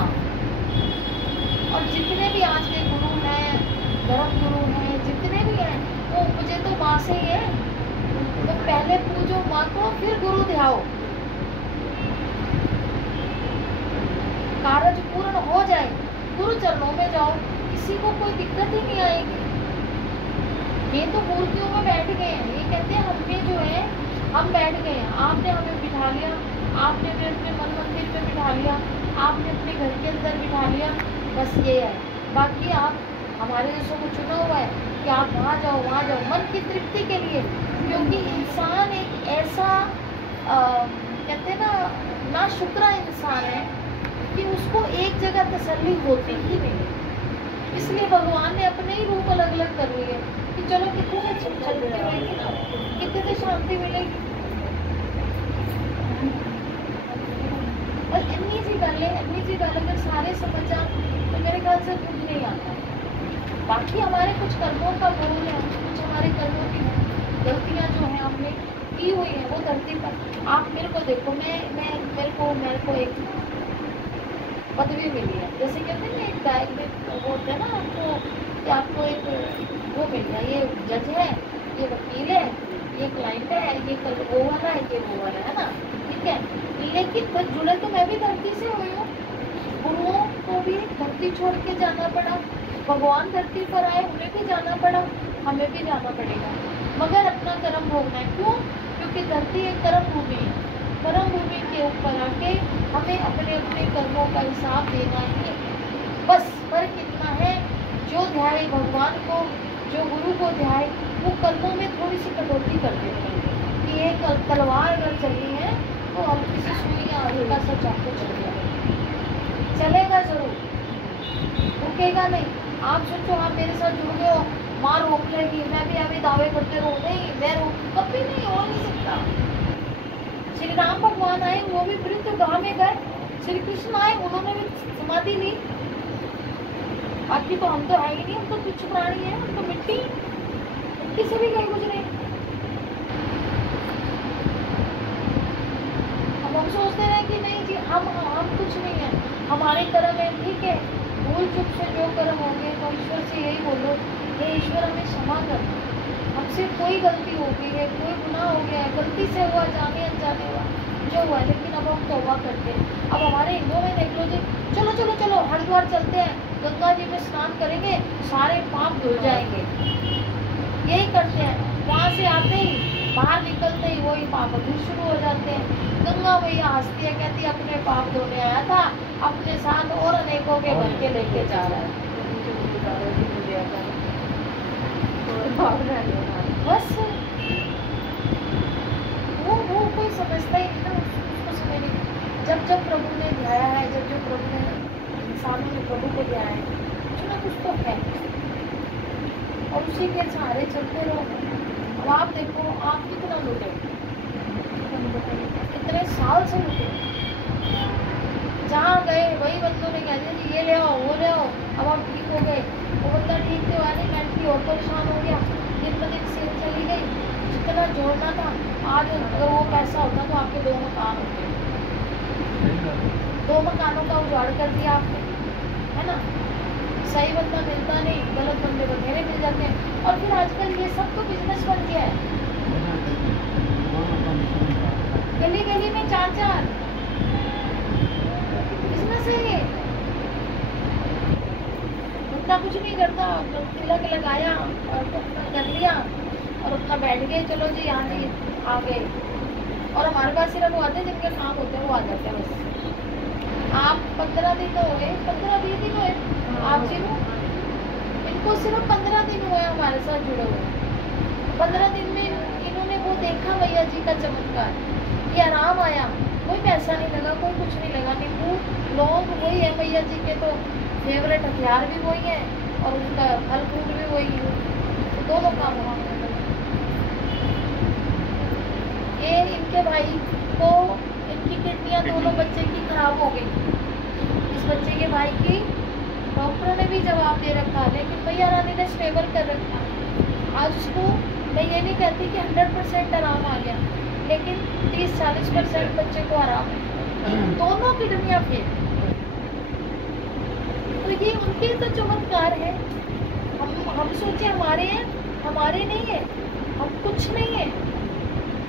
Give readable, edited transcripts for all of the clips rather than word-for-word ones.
माँ। और जितने भी आज के गुरु हैं, धर्म गुरु हैं, जितने भी हैं, वो उपजे तो माँ से ही है। तो पहले पूजो माँ को, फिर गुरु ध्याओ। कार्य पूर्ण हो जाए, गुरु चरणों में जाओ, किसी को कोई दिक्कत ही नहीं आएगी। ये तो मूर्तियों में बैठ गए हैं, ये कहते हैं हमें जो है हम बैठ गए हैं, आपने हमें बिठा लिया, आपने भी अपने मन मंदिर में बिठा लिया, आपने अपने घर के अंदर बिठा लिया, बस ये है। बाकी आप हमारे जैसों को चुना हुआ है कि आप वहाँ जाओ, वहाँ जाओ, मन की तृप्ति के लिए। क्योंकि इंसान एक ऐसा कहते हैं ना शुक्रा इंसान है कि उसको एक जगह तसल्ली होती ही नहीं। इसलिए भगवान ने अपने ही रूप अलग अलग कर लिए कि चलो कितने शांति मिलेगी, कितने शांति मिलेगी। और इतनी सी गल अगर सारे समझ जाओ तो मेरे ख्याल से कुछ नहीं आता। बाकी हमारे कुछ कर्मों का बोल है, कुछ हमारे कर्मों की गलतियाँ जो है हमने की हुई है, वो धरती पर आप मेरे को देखो, मेरे को एक पदवी मिली है। जैसे कहते हैं ना एक गायक में वो होता है ना आपको एक वो मिल गया, ये जज है, ये वकील है, ये क्लाइंट है, ये वो वाला है, ये वो वाला है ना, ठीक है। लेकिन जुड़े तो मैं भी धरती से हुई हूँ। गुरुओं को भी धरती छोड़ के जाना पड़ा, भगवान धरती पर आए, उन्हें भी जाना पड़ा, हमें भी जाना पड़ेगा, मगर अपना कर्म भोगना है। क्यों? क्योंकि धरती एक कर्म भूमि है। कर्म भूमि के ऊपर आके हमें अपने अपने कर्मों का हिसाब देना है। बस फर्क इतना है, जो ध्याए भगवान को, जो गुरु को ध्याए, वो कर्मों में थोड़ी सी कटौती कर देते हैं कि एक तलवार अगर चलनी है तो हल्की सी सुई या हल्का सा चाकू चलेगा जरूर, रुकेगा नहीं। आप सोचो आप मेरे साथ जुड़ गए हो, माँ रोक लेगी, मैं भी अभी दावे करते रहूँ, नहीं मैं रोक, कभी नहीं, हो नहीं सकता। श्री राम भगवान आए, वो भी वृद्ध गाँव में गए, श्री कृष्ण आए, उन्होंने भी समाधि ली। बाकी तो हम तो है ही नहीं, हम तो तुच्छ प्राणी है, हम तो मिट्टी से भी गए गुजरे। हम सोचते हैं कि नहीं जी हम कुछ नहीं है, हमारे कर्म है, ठीक है। भूल चूक से जो कर्म होंगे तो ईश्वर से यही बोलो, हे ईश्वर हमें क्षमा कर, हमसे कोई गलती हो गई है, कोई गुनाह हो गया है, गलती से हुआ, जाने अनजाने हुआ जो हुआ, लेकिन अब हम तौबा करते हैं। अब हमारे हिंदुओं में देख लो जी, चलो चलो चलो हरिद्वार चलते हैं, गंगा जी में स्नान करेंगे, सारे पाप धुल जाएंगे, यही करते हैं। वहाँ से आते ही बाहर निकलते ही वही पाप धुल शुरू हो जाते हैं। गंगा मैया हंसती है, कहती है अपने पाप धोने आया था, अपने साथ और अनेकों के भर के लेके जा रहा है। बस वो कोई समझता ही नहीं ना, उसको समझ नहीं। जब प्रभु ने ध्याया है, जब प्रभु ने इंसानों ने प्रभु को ध्याया है, कुछ ना कुछ तो है, और उसी के सहारे चलते रहो। अब आप देखो आप कितना लूटे, कितने साल से लूटे, जहाँ गए वही बंदों ने कह दिया जी ये ले आओ, वो ले आओ, अब आप ठीक हो गए, वो बंदा ठीक तो हुआ नहीं, मेंटली और परेशान हो गया, दिन ब दिन सेल चली गई, जितना जोड़ना था। आज अगर वो पैसा होता तो आपके 2 मकान होते, 2 मकानों का उजाड़ कर दिया आपने, है ना। सही बंदा मिलता नहीं, गलत बंदे बथेरे मिल जाते हैं। और फिर आजकल ये सब तो बिजनेस बन गया है, गली गली में 4 बिजनेस है ये। उतना कुछ नहीं करता, तिलक लगाया और अपना कर लिया और अपना बैठ गए, चलो जी यहाँ जी आ गए। और हमारे पास सिर्फ वो आते हैं जिनके काम होते हैं, वो आ जाते हैं बस। आप 15 दिन हो गए, 15-20 दिन हुए आप जी, इनको सिर्फ 15 दिन हुए हमारे साथ जुड़े हुए। 15 दिन में इन्होंने वो देखा मैया जी का चमत्कार, ये आराम आया, कोई पैसा नहीं लगा, कोई कुछ नहीं लगा। नींबू लौंग वही है, मैया जी के तो फेवरेट हथियार भी वही है और उनका फल फ्रूट भी वही है, तो दोनों काम हुआ। ये इनके भाई को, इनकी किडनियाँ दोनों बच्चे की खराब हो गई। इस बच्चे के भाई की डॉक्टरों ने भी जवाब दे रखा, लेकिन मैया रानी ने स्टेबल कर रखा। आज उसको मैं ये नहीं कहती कि 100% आराम आ गया, लेकिन 30-40% बच्चे को आराम है। दोनों किडनियाँ फेल, ये उनके तो चमत्कार है। हम सोचे हमारे हैं, हमारे नहीं है, हम कुछ नहीं है।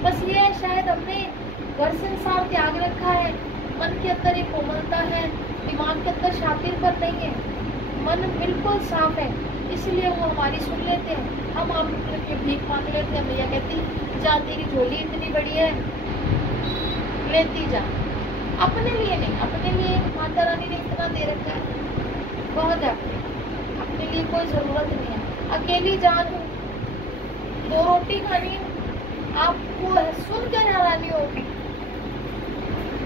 बस ये है शायद हमने घर संसार त्याग रखा है, मन के अंदर एक कोमलता है, दिमाग के अंदर शातिर पर नहीं है, मन बिल्कुल साफ है, इसलिए वो हमारी सुन लेते हैं। हम आप के भीख मांग लेते हैं, भैया कहती जा तेरी झोली इतनी बड़ी है लेती जा। अपने लिए नहीं, अपने लिए माता रानी ने इतना दे रखा है, बहुत है। अपने लिए कोई जरूरत नहीं है। अकेली जान हूँ, 2 रोटी खानी है, आपको सुनकर हैरानी होगी,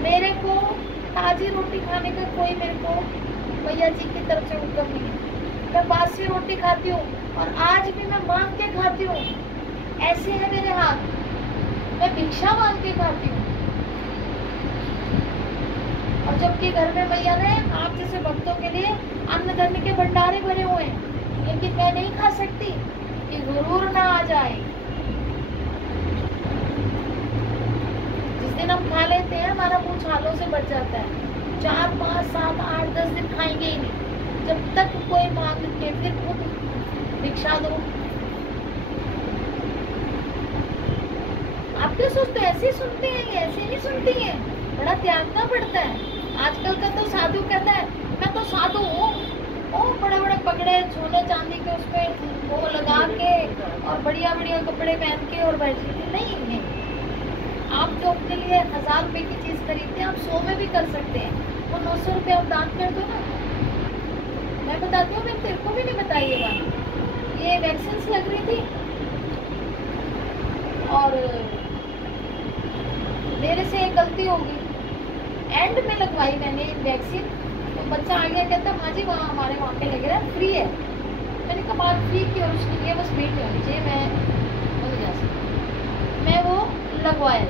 मेरे को ताजी रोटी खाने का कोई मेरे को भैया जी की तरफ से हुक्म नहीं है। मैं बासी रोटी खाती हूँ और आज भी मैं मांग के खाती हूँ, ऐसे है मेरे हाथ, मैं भिक्षा मांग के खाती हूँ। और जबकि घर में भैया ने आप जैसे भक्तों के लिए अन्न धन के भंडारे भरे हुए हैं, लेकिन मैं नहीं खा सकती कि गुरूर ना आ जाए। जिस दिन हम खा लेते हैं हमारा मुंह छालों से भर जाता है, 4, 5, 7, 8, 10 दिन खाएंगे ही नहीं, जब तक कोई मांग के फिर खुद भिक्षा दो। आप क्या सोचते हैं ऐसे सुनते हैं, ऐसे नहीं सुनती हैं, बड़ा त्यागना पड़ता है। आजकल का तो साधु कहता है मैं तो साधु हूँ, ओ बड़े बड़े पगड़े सोने चांदी के उसमें वो लगा के और बढ़िया बढ़िया कपड़े पहन के और बैठे। नहीं नहीं, आप जो अपने लिए 1000 रुपए की चीज खरीदते हैं आप 100 में भी कर सकते हैं, वो 900 रुपये आप दान कर दो ना। मैं बताती हूँ, मैं तेरे को भी नहीं बताई ये बात। ये वैक्सीन लग रही थी और मेरे से एक गलती हो गई, एंड में लगवाई मैंने वैक्सीन, तो बच्चा आ गया कहता माँ जी वहाँ हमारे वहाँ पे लग रहा है, फ्री है। मैंने कहा बात फ्री की और उसके लिए बस वेट होनी चाहिए, मैं नहीं जा सकती। मैं वो लगवाया